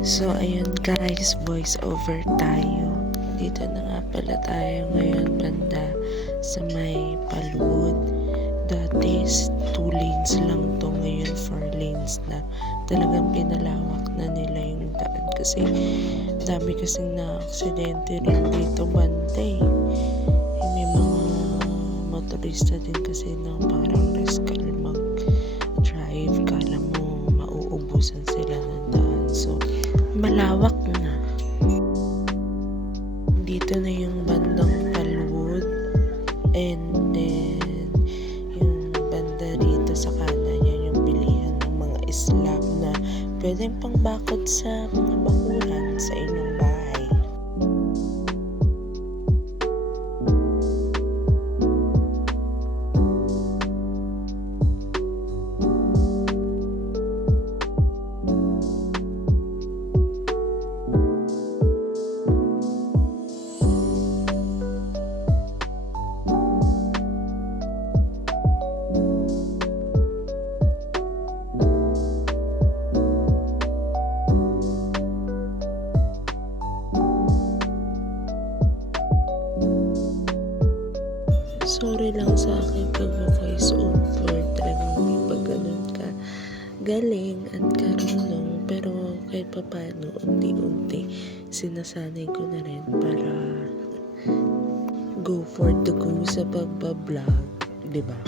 So, ayun guys, voice over tayo. Dito na nga pala tayo ngayon banda sa may Palud. Dati 2 lanes lang to, ngayon 4 lanes na. Talagang pinalawak na nila yung daan kasi dami kasing na-aksidente rin dito banda eh. May mga motorista din kasi na parang riskal mag-drive, kala mo mauubusan sila ng daan. So, malawak na. Dito na yung bandang Palud, and then yung banda rito sa kanan, yan yung bilihan ng mga slab na pwedeng pangbakod sa mga bakuran sa inyong bahay. Sorry lang sa akin pag-voice over, talagang hindi pa ganun ka galing at karunong, pero kahit pa paano unti-unti sinasanay ko na rin para go for the go sa pagbablog, diba?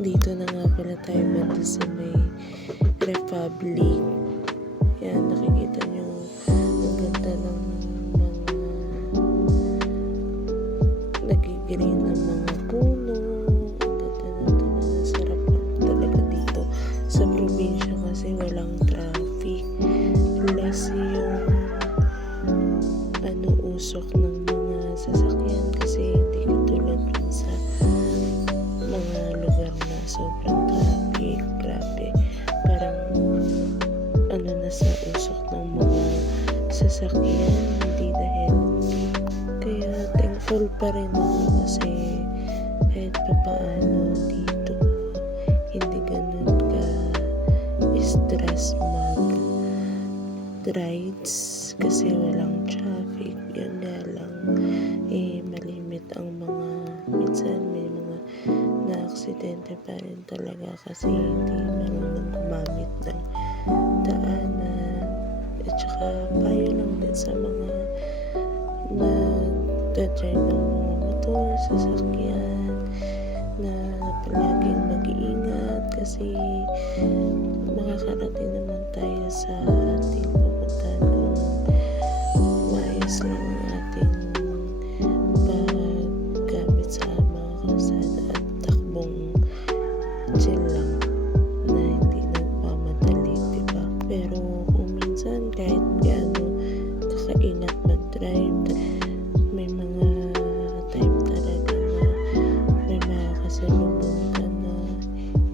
Dito na nga pala tayo banda sa may Republic. Yan, nakikita nyo ang ganda ng nagigreen ng mga puno. Ang ganda na ito, na sarap lang talaga dito sa probinsya kasi walang traffic, less yung usok ng mga sasakyan kasi hindi katulad dun sa mga lugar na sobrang traffic. Grabe, parang na sa usok ng mga sasakyan, hindi dahil. Kaya thankful pa rin ako kasi kahit pa paano dito hindi ganun ka stress mag-rides kasi walang traffic. Yun nga lang malimit ang mga minsan may mga na-aksidente pa rin talaga kasi hindi marunong gumamit ng daanan. At saka payo lang din sa mga nagdadrive ng mga motor, sasakyan, na palaging mag-iingat kasi makakarating naman tayo sa ating pupuntahan kung maayos lang ang ating paggamit sa mga kalsada at takbong chill lang na hindi nagmamadali, diba? Pero kung minsan kahit gaano kakaingat mag-drive, may mga time talaga na may makakasalubong ka na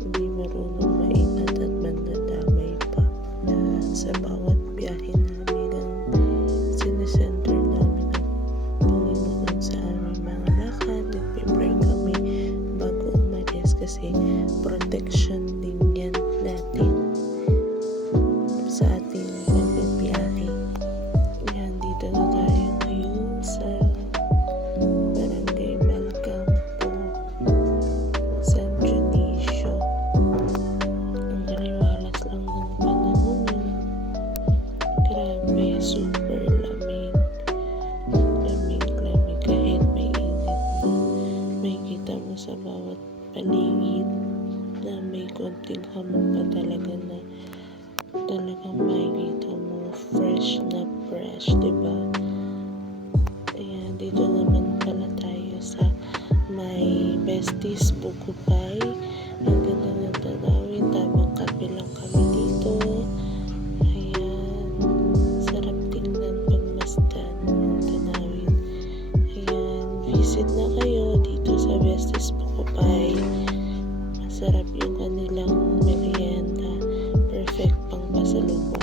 hindi marunong maingat at mandadamay pa. Sa bawat biyahe namin ang sinesenter namin ng Panginoon sa aming mga lakad, nagpipray kami bago umalis kasi protection din yan natin sa ating pagbibiyahe. Yan, dito na tayo ngayon sa Barangay Malcampo, San Dionisio. Ang kaliwalas lang ng panahon, grabe, super lamig. Lamig kahit may init na may kita mo sa bawat paligid na may konting hamog pa talaga na talagang makikita mo fresh na fresh, diba? Ayan, dito naman pala tayo sa may Besties Bukupay. Ang ganda ng tanawin, tamang kape lang kami dito. Ayan, sarap tingnan pagmasdan ng tanawin. Ayan, visit na kayo dito sa Besties Bukupay. Masarap yung kanilang merienda, perfect pang pasalubong.